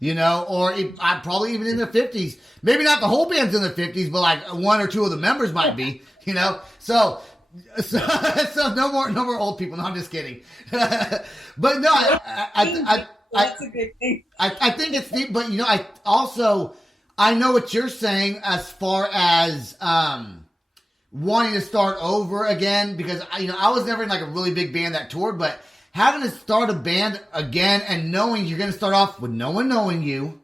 or I'm probably even in their 50s. Maybe not the whole band's in their 50s, but like one or two of the members might be, So no more old people. No, I'm just kidding. But no, that's a good thing. I think it's neat, but I know what you're saying as far as wanting to start over again, because I was never in like a really big band that toured, but having to start a band again and knowing you're going to start off with no one knowing you,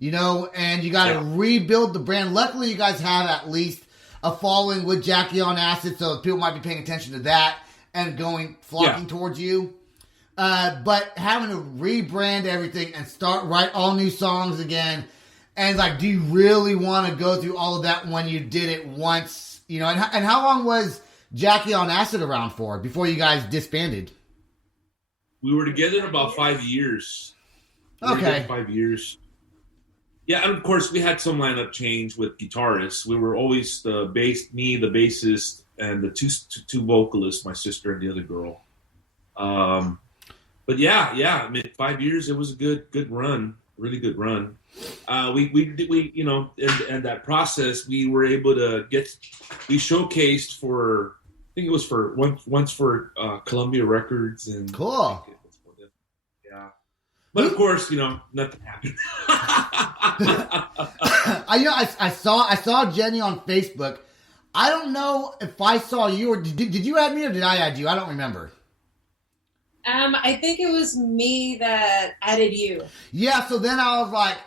and you got to rebuild the brand. Luckily, you guys have at least a following with Jackie on Acid, so people might be paying attention to that and flocking towards you. But having to rebrand everything and write all new songs again, and like, do you really want to go through all of that when you did it once? And how long was Jackie on Acid around for before you guys disbanded? We were together about 5 years. Okay. 5 years. Yeah, and of course we had some lineup change with guitarists. We were always me, the bassist, and the two vocalists, my sister and the other girl. But yeah, I mean, 5 years, it was a good run, really good run. We and that process, we were able to we showcased for, I think it was once for Columbia Records and cool. Yeah, but of course, nothing happened. I saw Jenny on Facebook. I don't know if I saw you or did you add me or did I add you? I don't remember. I think it was me that added you. Yeah, so then I was like,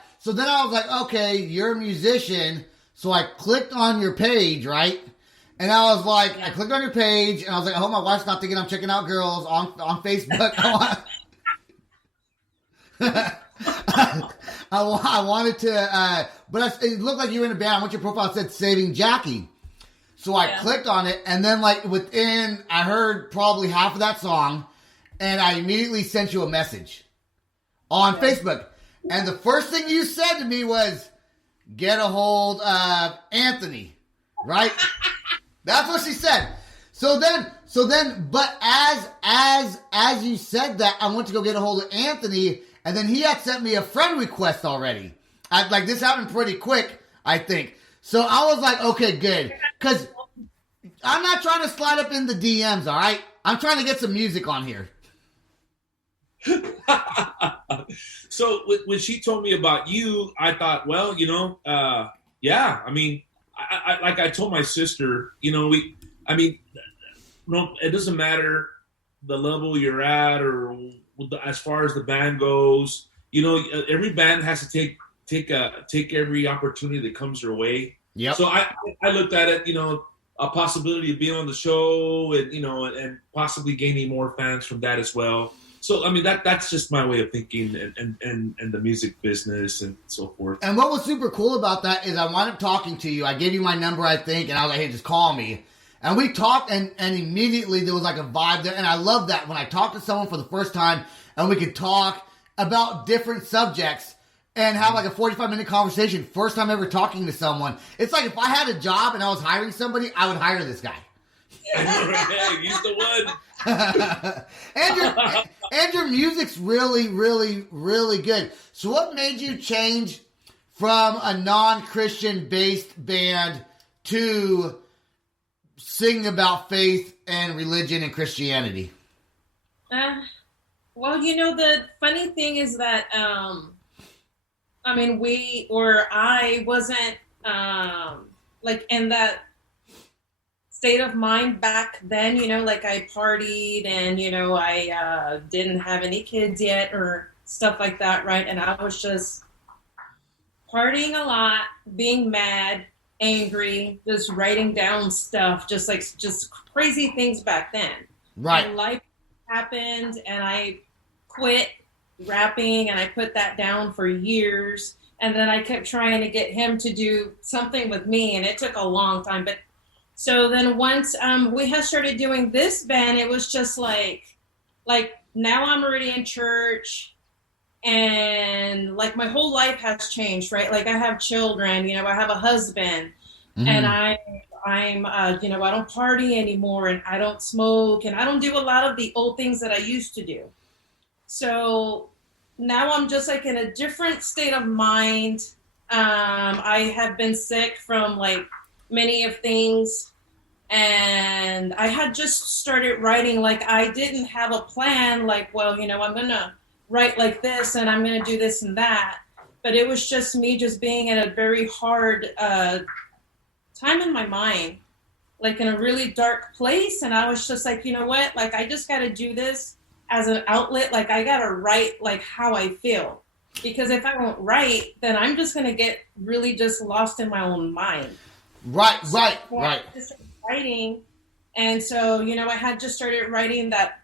okay, you're a musician. So I clicked on your page, right? And I was like, I clicked on your page and I was like, I hope my wife's not thinking I'm checking out girls on Facebook. I wanted to, but it looked like you were in a band. I went to your profile, it said Saving Jackie. So I clicked on it, and then like I heard probably half of that song, and I immediately sent you a message on Facebook. And the first thing you said to me was, get a hold of Anthony, right? That's what she said. So then, but as you said that, I went to go get a hold of Anthony, and then he had sent me a friend request already. This happened pretty quick, I think. So I was like, okay, good. Because I'm not trying to slide up in the DMs, all right? I'm trying to get some music on here. So when she told me about you, I thought, well, yeah. I mean, I told my sister, it doesn't matter the level you're at or as far as the band goes. Every band has to take every opportunity that comes their way. Yeah. So I looked at it, a possibility of being on the show and and possibly gaining more fans from that as well. So I mean that's just my way of thinking and the music business and so forth. And what was super cool about that is I wound up talking to you. I gave you my number, I think, and I was like, hey, just call me. And we talked, and immediately there was like a vibe there. And I love that when I talk to someone for the first time and we could talk about different subjects and have like a 45-minute conversation. First time ever talking to someone. It's like if I had a job and I was hiring somebody, I would hire this guy. Hey, he's the one. And your music's really, really, really good. So what made you change from a non-Christian based band to singing about faith and religion and Christianity? Well, the funny thing is that, I wasn't, in that state of mind back then, I partied and, I didn't have any kids yet or stuff like that, right? And I was just partying a lot, being mad, angry, just writing down stuff, just crazy things back then. Right. And life happened and I quit rapping and I put that down for years. And then I kept trying to get him to do something with me and it took a long time. But so then once we had started doing this band, it was just like now I'm already in church and like my whole life has changed, right? Like I have children, I have a husband and I'm I don't party anymore and I don't smoke and I don't do a lot of the old things that I used to do. So now I'm just like in a different state of mind. I have been sick from like many of things, and I had just started writing. Like I didn't have a plan, like, well, you know, I'm gonna write like this and I'm gonna do this and that. But it was just me just being in a very hard time in my mind, like in a really dark place. And I was just like, you know what, like I just gotta do this as an outlet. Like I gotta write like how I feel, because if I don't write, then I'm just gonna get really just lost in my own mind. Right. I just started writing, and so, you know, I had just started writing that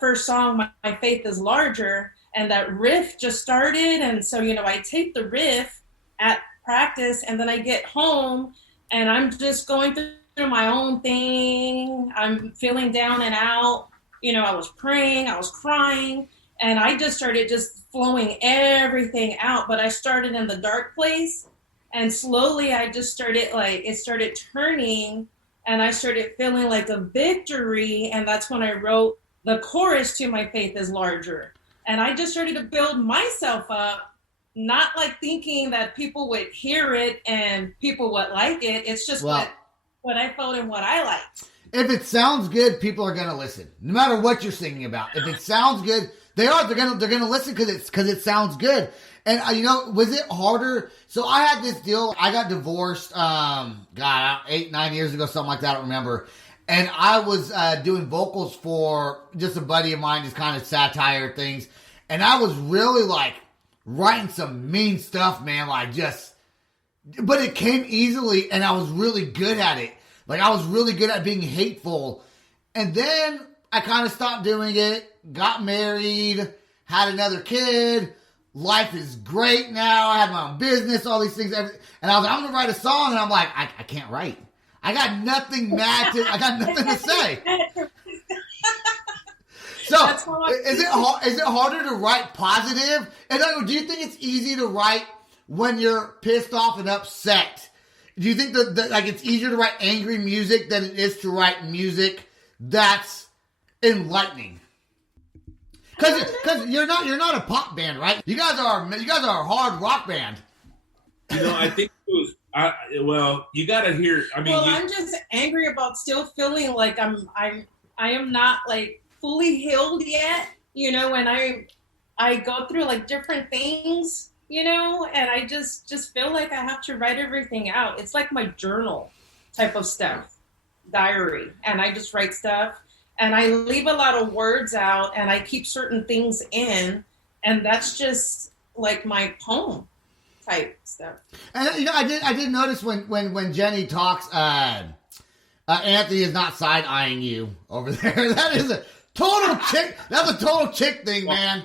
first song, My Faith is Larger, and that riff just started. And so, you know, I tape the riff at practice, and then I get home and I'm just going through my own thing. I'm feeling down and out. You know, I was praying, I was crying, and I just started just flowing everything out. But I started in the dark place, and slowly I just started, like, it started turning, and I started feeling like a victory. And that's when I wrote the chorus to My Faith is Larger. And I just started to build myself up, not like thinking that people would hear it and people would like it. It's just what I felt and what I liked. If it sounds good, people are gonna listen, no matter what you're singing about. If it sounds good, they're gonna listen because it sounds good. And you know, was it harder? So I had this deal. I got divorced, 8-9 years ago, something like that. I don't remember. And I was doing vocals for just a buddy of mine, just kind of satire things. And I was really like writing some mean stuff, man. Like but it came easily, and I was really good at it. Like I was really good at being hateful. And then I kind of stopped doing it, got married, had another kid. Life is great now. I have my own business, all these things. And I was like, I'm going to write a song. And I'm like, I can't write. I got nothing I got nothing to say. So, is it harder to write positive? And do you think it's easy to write when you're pissed off and upset? Do you think that like it's easier to write angry music than it is to write music that's enlightening? Because you're not a pop band, right? You guys are a hard rock band. You know, I think it was. You gotta hear. I mean, I'm just angry about still feeling like I am not like fully healed yet. You know, when I go through like different things, you know, and I just feel like I have to write everything out. It's like my journal type of stuff, diary, and I just write stuff, and I leave a lot of words out, and I keep certain things in, and that's just like my poem type stuff. And you know, I did notice when Jenny talks, Anthony is not side eyeing you over there. That is a total chick. That's a total chick thing, man.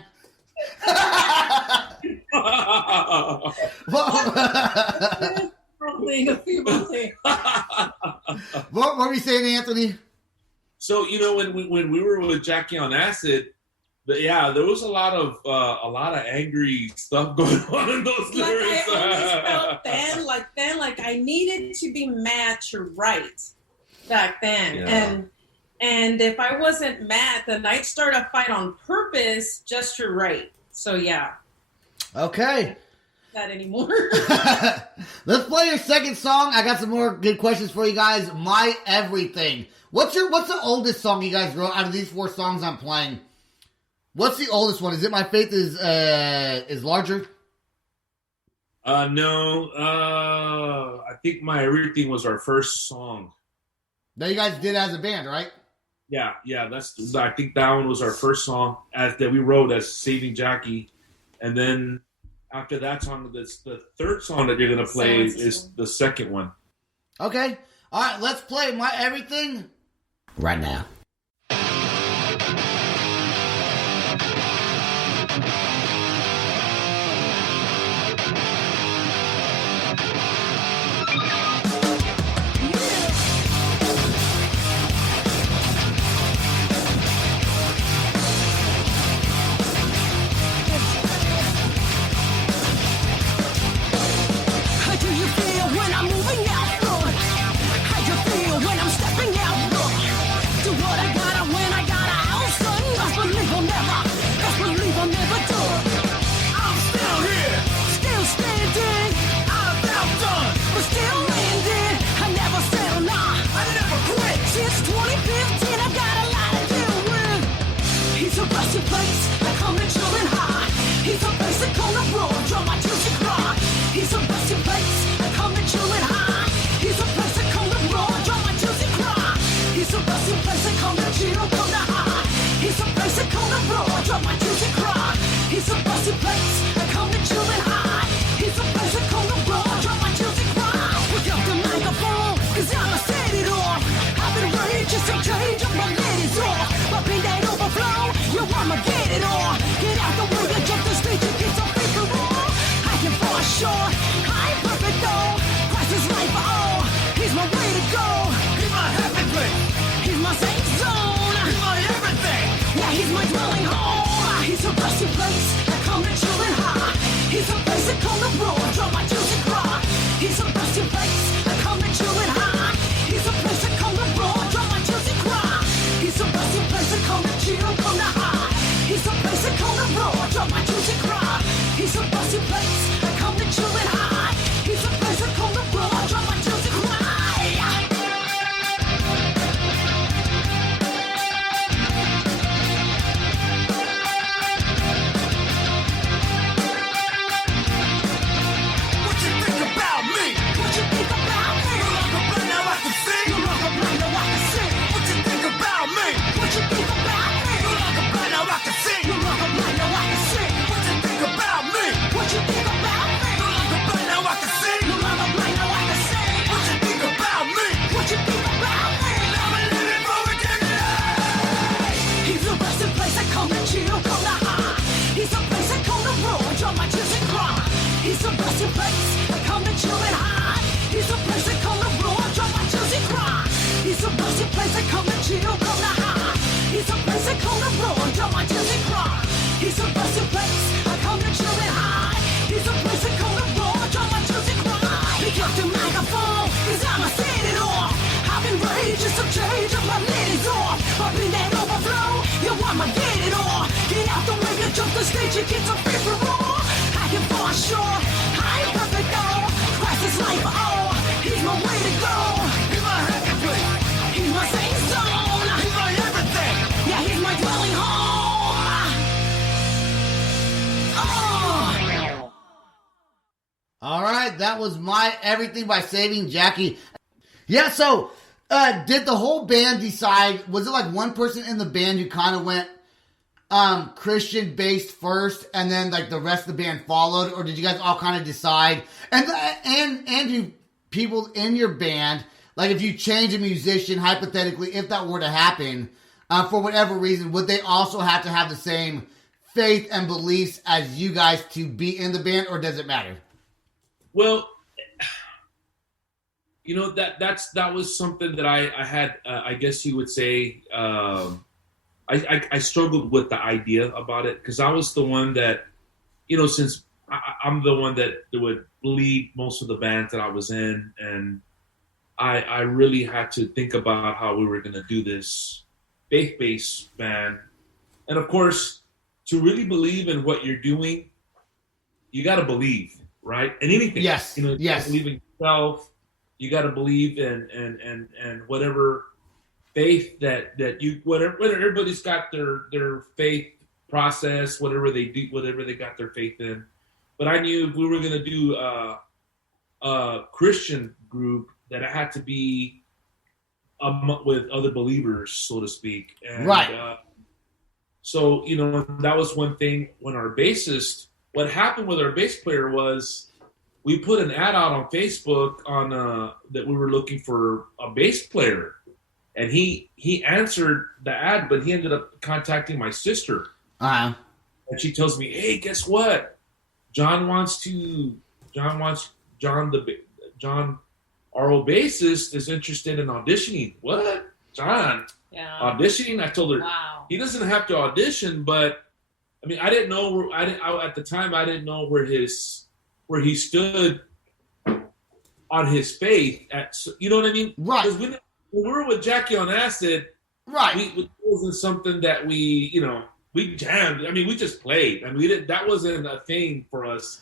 What were you saying, Anthony? So you know, when we were with Jackie on acid. But yeah, there was a lot of angry stuff going on in those lyrics. I always felt then, like I needed to be mad to write back then, yeah. and if I wasn't mad, then I'd start a fight on purpose just to write. So yeah. Okay. Not anymore. Let's play your second song. I got some more good questions for you guys. My Everything. What's the oldest song you guys wrote out of these 4 songs I'm playing? What's the oldest one? Is it My Faith is Larger? No. I think My Everything was our first song. That you guys did as a band, right? Yeah. I think that one was our first song that we wrote as Saving Jackie. And then after that song, the third song that you're going to play is the second one. Okay. All right, let's play My Everything right now. Do what I gotta when I gotta. Oh, son, best believe I'll never do. on the road, draw my tears and cry. He's a best in place, I come and chill and high. He's a place that come to road, draw my tears and cry. He's a best in place, I come to chill, come to high. He's a place that come to road, draw my tears and cry. He's a best in place, I come to chill and high. He's a place that come to road, draw my tears and cry. Pick up the microphone, cause I'ma set it off. I've been ready just to change up my ladies off. My pain that overflow, yo, I'ma get it all. Get out the way and jump the stage and get some bigger roll. I can fall short, I ain't perfect though. Christ is life for all, he's my way to go. He's my happy place, he's my safe zone. He's my everything, yeah, he's my dwelling home. He's a resting place, I come and chill and high. He's a place that come to roll, draw my tears and cry. He's a resting place, I come and chill and high. He's a place that come to roll, draw my tears and cry. He's a resting place that come to chill, come to high. He's a place that come to roll, drop my tears and cry. He's a resting place, I come to chill and high. He's a place that come to roll, drop my tears and cry. What you think about me? What you think about me? You're like a blind, now I can see. You're like a blind, now I can see. What you think about me? What you think about me? You're like a blind, now I can see. You're like a blind, now I can see. What you think about me? What you think about me? You're like a blind, now I can see. You're like a blind, now I can see. What you think about me? What you think about me? I'm a living for eternity. He's a resting place, I come to chill, come to high. He's a place I come to roll, drop my tears and cry. He's a resting place, I come to chill and high. He's a place I come to roll, drop my tears and cry. He's a resting place, I come to chill, come to high. He's a place I come to roll, drop my tears and cry. He's a resting place, I come to chill and high. He's a place I come to roll, drop my tears and cry. Pick up the microphone, cause I'ma set it off. I've been ready just to change up my ladies off. Up in that overflow, yo, I'ma get it all. Get out the way and jump the stage and get some free for all. I can fall short, I ain't perfect though. Christ is life for all, he's my way to go. He's my happy place, he's my safe zone. He's my everything, yeah, he's my dwelling home. Oh. All right, that was My Everything by Saving Jackie. Yeah, so did the whole band decide, was it like one person in the band who kind of went Christian based first and then like the rest of the band followed, or did you guys all kind of decide? And you people in your band, like if you change a musician, hypothetically, if that were to happen, for whatever reason, would they also have to have the same faith and beliefs as you guys to be in the band, or does it matter? Well, you know, that was something that I had, I guess you would say, I struggled with the idea about it, because I was the one that, you know, since I'm the one that would lead most of the bands that I was in, and I really had to think about how we were going to do this faith-based band. And of course, to really believe in what you're doing, you got to believe, right? In anything. Yes. You know, you yes. gotta believe in yourself. You got to believe in whatever faith that you, whatever everybody's got their faith process, whatever they do, whatever they got their faith in. But I knew if we were going to do a Christian group, that it had to be with other believers, so to speak. And, right. So, you know, that was one thing. When our bassist, what happened with our bass player was, we put an ad out on Facebook on that we were looking for a bass player, and he answered the ad, but he ended up contacting my sister, and she tells me, "Hey, guess what? John, our old bassist, is interested in auditioning." What? John? Yeah. Auditioning? I told her, Wow. he doesn't have to audition, but I mean, I didn't know. At the time, I didn't know where he stood on his faith. You know what I mean? Right. Because when we were with Jackie on Acid, right, it wasn't something that we jammed. I mean, we just played. I mean, that wasn't a thing for us.